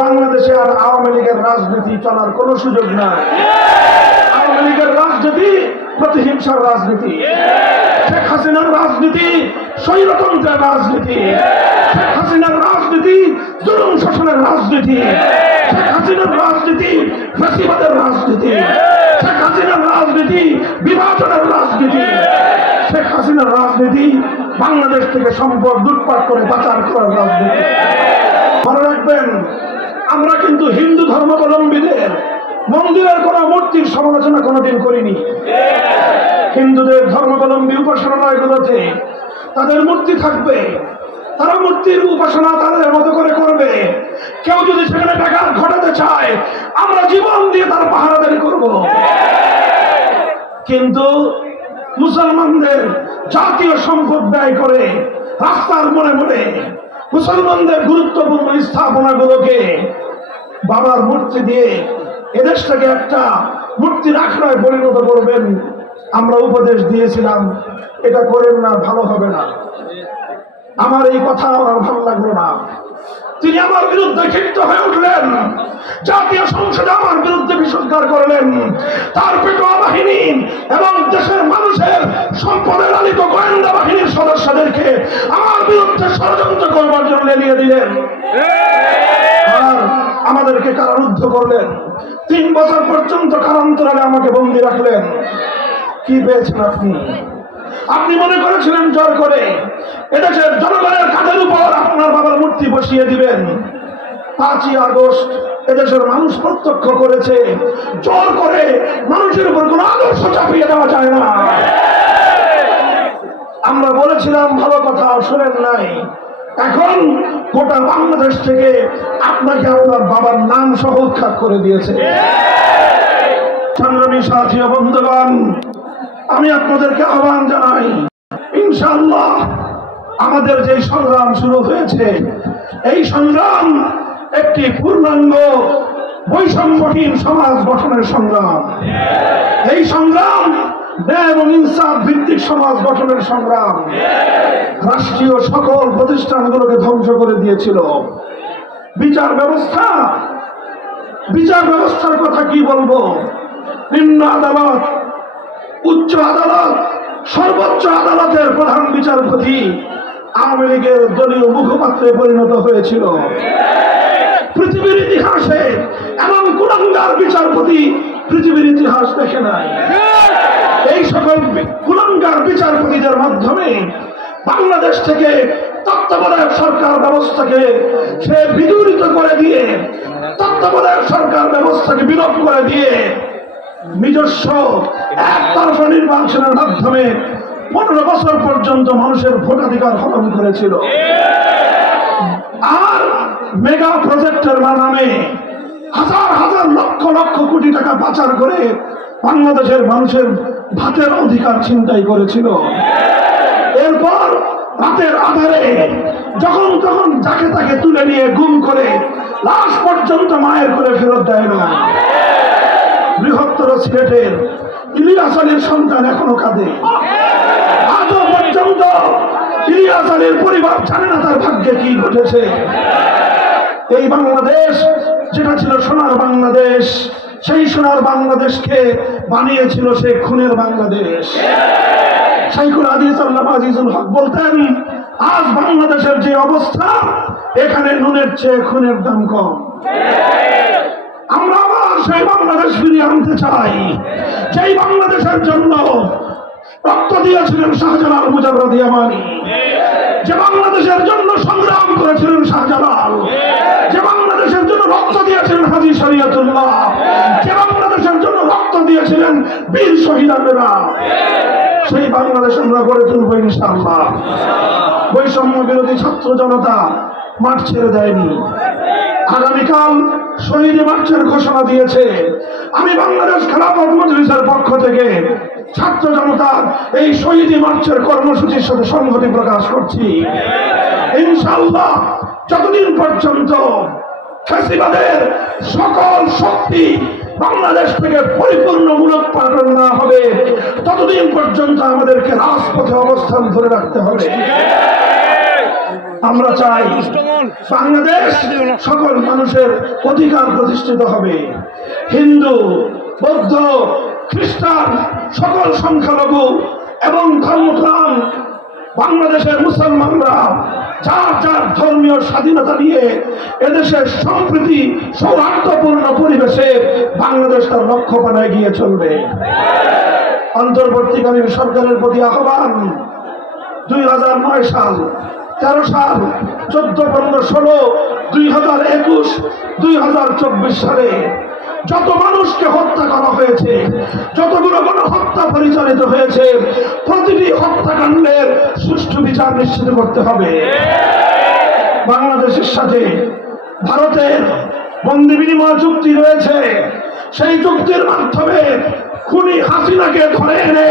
বাংলাদেশে আর আওয়ামী লীগের রাজনীতি চলার কোনো সুযোগ নাই। আওয়ামী লীগের রাজনীতি প্রতিহিংসার রাজনীতি, শেখ হাসিনার রাজনীতি স্বৈরতন্ত্রের রাজনীতি, শেখ হাসিনার রাজনীতি জুলুম শাসনের রাজনীতি, শেখ হাসিনার রাজনীতি ফ্যাসিবাদের রাজনীতি, শেখ হাসিনার রাজনীতি বিভাজনের রাজনীতি, শেখ হাসিনার রাজনীতি বাংলাদেশ থেকে সম্পদ লুটপাট করে পাচার করার রাজনীতি। মনে রাখবেন, আমরা কিন্তু হিন্দু ধর্মাবলম্বীদের মন্দিরের কোন মূর্তির সমালোচনা কোনোদিন করিনি। হিন্দুদের ধর্মাবলম্বী উপাসনালয়গুলোতে তাদের মূর্তি থাকবে, তারা মূর্তির উপাসনা তাদের মতো করে করবে। কেউ যদি সেখানে ব্যাঘাত ঘটাতে চায়, আমরা জীবন দিয়ে তার পাহারাদারি করব। কিন্তু মুসলমানদের জাতীয় সম্পদ ব্যয় করে রাস্তার মোড়ে মোড়ে মুসলমানদের গুরুত্বপূর্ণ স্থাপনাগুলোকে বাবার মূর্তি দিয়ে এদেশটাকে একটা মূর্তির আখড়ায় পরিণত করবেন, আমরা উপদেশ দিয়েছিলাম এটা করেন না, ভালো হবে না। আমার এই কথা আমার ভালো লাগলো না। তিনি আমার বিরুদ্ধে ক্ষিপ্ত হয়ে উঠলেন, জাতীয় সংসদে আমার বিরুদ্ধে বিষোদ্গার করলেন, তার পেটোয়া বাহিনী এবং দেশের মানুষের সম্পদের লালিত গোয়েন্দা বাহিনীর সদস্যদেরকে আমার বিরুদ্ধে ষড়যন্ত্র করবার জন্য নিয়ে দিলেন আর আমাদেরকে কারারুদ্ধ করলেন। 3 বছর পর্যন্ত কারান্তরালে আমাকে বন্দী রাখলেন। কি পেয়েছেন আপনি? আপনি মনে করেছিলেন জোর করে এদেশের জনগণের কাঁধের উপর আপনার বাবার মূর্তি বসিয়ে দিবেন। 5ই আগস্ট এদেশের মানুষ প্রত্যক্ষ করেছে, জোর করে মানুষের উপর কোন আদর্শ চাপিয়ে দেওয়া যায় না। আমরা বলেছিলাম ভালো কথা, শোনেন নাই। এখন গোটা বাংলাদেশ থেকে আপনাকে আপনার বাবার নাম সহ উৎখাত করে দিয়েছে। সংগ্রামী সাথী ও বন্ধুগণ, আমি আপনাদেরকে আহ্বান জানাই, ইনশাআল্লাহ আমাদের যে সংগ্রাম শুরু হয়েছে, এই সংগ্রাম একটি পূর্ণাঙ্গ বৈষম্যহীন সমাজ গঠনের সংগ্রাম। এই সংগ্রাম ন্যায় এবং ইনসাফ ভিত্তিক সমাজ গঠনের সংগ্রাম। রাষ্ট্রীয় সকল প্রতিষ্ঠানগুলোকে ধ্বংস করে দিয়েছিল। বিচার ব্যবস্থার কথা কি বলবো? নিম্ন আদালত, উচ্চ আদালত, সর্বোচ্চ আদালতের প্রধান বিচারপতি আওয়ামী লীগের দলীয় মুখপাত্রে পরিণত হয়েছিল। পৃথিবীর ইতিহাসে এমন কুলাঙ্গার বিচারপতি পৃথিবীর ইতিহাস দেখে নাই। এই সকল কুলাঙ্গার বিচারপতিদের মাধ্যমে বাংলাদেশ থেকে তত্ত্বাবধায়ক সরকার ব্যবস্থাকে সে বিদূরিত করে দিয়ে, তত্ত্বাবধায়ক সরকার ব্যবস্থাকে বিলোপ করে দিয়ে নিজস্ব একতরফা নির্বাচনের মাধ্যমে 15 বছর পর্যন্ত মানুষের ভোটাধিকার হরণ করেছিল। আর মেগা প্রজেক্টের নামে হাজার হাজার লক্ষ লক্ষ কোটি টাকা পাচার করে বাংলাদেশের মানুষের ভাতের অধিকার ছিনতাই করেছিল। এরপর রাতের আধারে যখন তখন যাকে তাকে তুলে নিয়ে গুম করে লাশ পর্যন্ত মায়ের করে ফেরত দেয় না। বৃহত্তর সিলেটের ইলিয়াস আলীর সন্তান এখনো কাঁদে। আজও পর্যন্ত ইলিয়াস আলীর পরিবার জানে না তার ভাগ্যে কি ঘটেছে। এই বাংলাদেশ যেটা ছিল সোনার বাংলাদেশ, সেই সোনার বাংলাদেশকে বানিয়েছিল সে খুনের বাংলাদেশ। শাইখুল হাদিস আল্লামা আজিজুল হক বলতেন, আজ বাংলাদেশের যে অবস্থা, এখানে নুনের চেয়ে খুনের দাম কম। আমরা আবার সেই বাংলাদেশ ফিরিয়ে আনতে চাই, যেই বাংলাদেশের জন্য রক্ত দিয়েছিলেন শাহজালাল মুজাররদ ইয়ামানি, যে বাংলাদেশের জন্য সংগ্রাম করেছিলেন শাহজালাল, যে বাংলাদেশের জন্য রক্ত দিয়েছিলেন হাজী শরীয়তুল্লাহ, যে বাংলাদেশের জন্য রক্ত দিয়েছিলেন বীর শহীদানেরা, সেই বাংলাদেশ আমরা গড়ে তুলবো ইনশাআল্লাহ। বৈষম্য বিরোধী ছাত্র জনতা মাঠ ছেড়ে দেয়নি। আগামীকাল শহীদ মার্চের ঘোষণা দিয়েছে। আমি বাংলাদেশ খেলাফত মজলিসের পক্ষ থেকে ছাত্র জনতার এই শহীদ মার্চের কর্মসূচির সাথে সংহতি প্রকাশ করছি। ইনশাআল্লাহ যতদিন পর্যন্ত ফ্যাসিবাদের সকল শক্তি বাংলাদেশ থেকে পরিপূর্ণ মূলোৎপাটন না হবে, ততদিন পর্যন্ত আমাদেরকে রাজপথে অবস্থান ধরে রাখতে হবে। আমরা চাই বাংলাদেশ সকল মানুষের অধিকার প্রতিষ্ঠিত হবে। হিন্দু, বৌদ্ধ, খ্রিস্টান, সকল সংখ্যালঘু এবং ধর্মপ্রাণ বাংলাদেশের মুসলমানরা যার যার ধর্মীয় স্বাধীনতা নিয়ে এদেশের সম্প্রীতি সৌহার্দ্যপূর্ণ পরিবেশে বাংলাদেশ তার লক্ষ্য বানায় গিয়ে চলবে। অন্তর্বর্তীকালীন সরকারের প্রতি আহ্বান, 2009 সাল, 13 সাল, 14, 15, 16, 2021, 2024 সালে যত মানুষকে হত্যা করা হয়েছে, যতগুলো গণহত্যা পরিচালিত হয়েছে, প্রতিটি হত্যাকাণ্ডের সুষ্ঠু বিচার নিশ্চিত করতে হবে। বাংলাদেশের সাথে ভারতের বন্দি বিনিময় চুক্তি রয়েছে, সেই চুক্তির মাধ্যমে খুনি হাসিনাকে ধরে এনে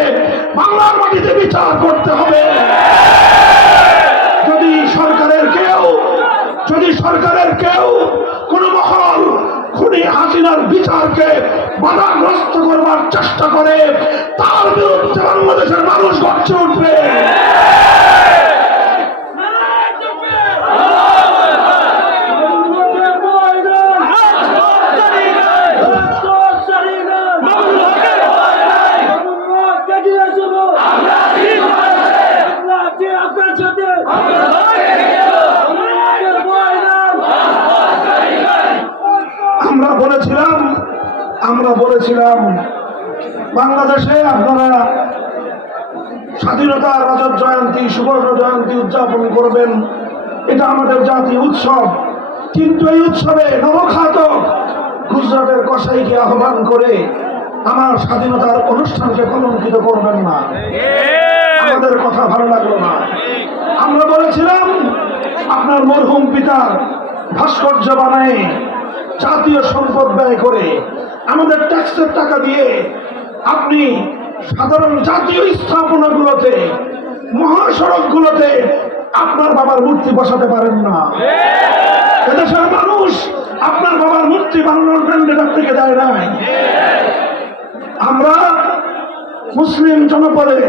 বাংলার মাটিতে বিচার করতে হবে। যদি সরকারের কেউ কোন মহল খুনি হাসিনার বিচারকে বাধাগ্রস্ত করবার চেষ্টা করে, তার বিরুদ্ধে বাংলাদেশের মানুষ গর্জে উঠবে। আমরা বলেছিলাম বাংলাদেশে আপনারা স্বাধীনতা রজত জয়ন্তী, সুবর্ণ জয়ন্তী উদযাপন করবেন, এটা আমাদের জাতীয় উৎসব। কিন্তু এই উৎসবে নবখাতক গুজরাটের কসাইকে আহ্বান করে আমার স্বাধীনতার অনুষ্ঠানকে কলঙ্কিত করবেন না। আমাদের কথা ভালো লাগলো না। আমরা বলেছিলাম আপনার মরহুম পিতার ভাস্কর্য বানায় জাতীয় সম্পদ ব্যয় করে আমাদের ট্যাক্সের টাকা দিয়ে আপনি সাধারণ জাতীয় স্থাপনাগুলোতে, মহাসড়কগুলোতে আপনার বাবার মূর্তি বসাতে পারেন না। এদেশের মানুষ আপনার বাবার মূর্তি বানানোর ম্যান্ডেট থেকে দেয় নাই। আমরা মুসলিম জনপদে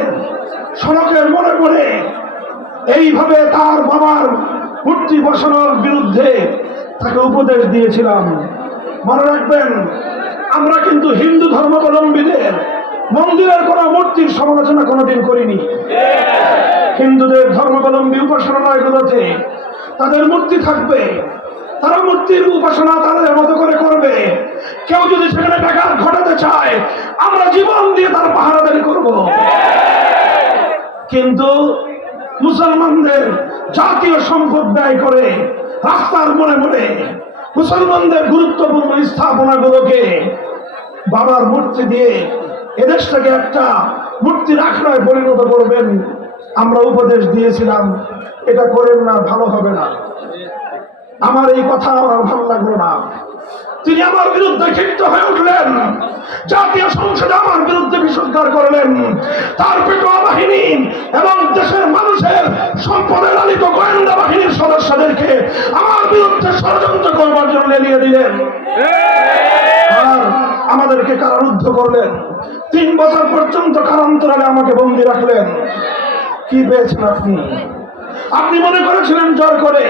সড়কের মোড়ে মোড়ে এইভাবে তার বাবার মূর্তি বসানোর বিরুদ্ধে তাকে উপদেশ দিয়েছিলাম। মনে রাখবেন, আমরা কিন্তু হিন্দু ধর্মাবলম্বীদের মন্দিরের কোন মূর্তির সমালোচনা কোনোদিন করিনি। হিন্দুদের ধর্মাবলম্বী উপাসনালয়গুলোতে তাদের মূর্তি থাকবে, তারা মূর্তির উপাসনা তাদের মতো করে করবে। কেউ যদি সেখানে ব্যাঘাত ঘটাতে চায়, আমরা জীবন দিয়ে তার পাহারাদারি করব। কিন্তু মুসলমানদের জাতীয় সম্পদ ব্যয় করে রাস্তার মোড়ে মোড়ে মুসলমানদের গুরুত্বপূর্ণ স্থাপনাগুলোকে বাবার মূর্তি দিয়ে এদেশটাকে একটা মূর্তির আখড়ায় পরিণত করবেন, আমরা উপদেশ দিয়েছিলাম এটা করেন না, ভালো হবে না। আমার এই কথা আমার ভালো লাগলো না। তিনি আমার বিরুদ্ধে ক্ষিপ্ত হয়ে উঠলেন, জাতীয় সংসদে আমার বিরুদ্ধে বিষোদ্গার করলেন। তার পেটোয়া বাহিনী এবং দেশের মানুষের সম্পদের লালিত গোয়েন্দা বাহিনীর সদস্যদেরকে আমার বিরুদ্ধে ষড়যন্ত্র করবার জন্য নিয়ে দিলেন আর আমাদেরকে কারারুদ্ধ করলেন। 3 বছর পর্যন্ত কারান্তরালে আমাকে বন্দী রাখলেন। কি পেয়েছেন আপনি? আপনি মনে করেছিলেন জোর করে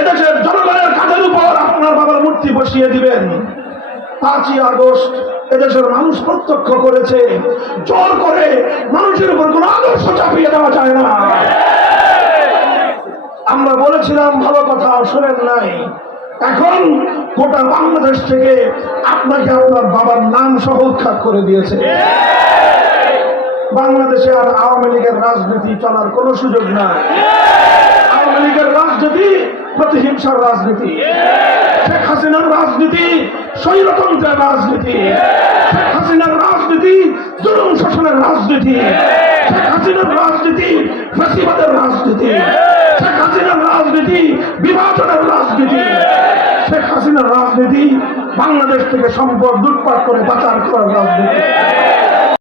এদেশের জনগণের কাঁধের উপর আপনার বাবার মূর্তি বসিয়ে দিবেন। 5ই আগস্ট এদেশের মানুষ প্রত্যক্ষ করেছে, জোর করে মানুষের উপর কোন আদর্শ চাপিয়ে দেওয়া যায় না। আমরা বলেছিলাম ভালো কথা, শোনেন নাই। এখন গোটা বাংলাদেশ থেকে আপনাকে আপনার বাবার নাম সহ উৎখাত করে দিয়েছে। বাংলাদেশে আর আওয়ামী লীগের রাজনীতি চলার কোন সুযোগ নাই। আওয়ামী লীগের রাজনীতি প্রতিহিংসার রাজনীতি, শেখ হাসিনার রাজনীতি স্বৈরতন্ত্রের রাজনীতি, শেখ হাসিনার রাজনীতি জুলুম শোষণের রাজনীতি, শেখ হাসিনার রাজনীতি ফ্যাসিবাদের রাজনীতি, শেখ হাসিনার রাজনীতি বিভাজনের রাজনীতি, শেখ হাসিনার রাজনীতি বাংলাদেশ থেকে সম্পদ লুটপাট করে পাচার করার রাজনীতি।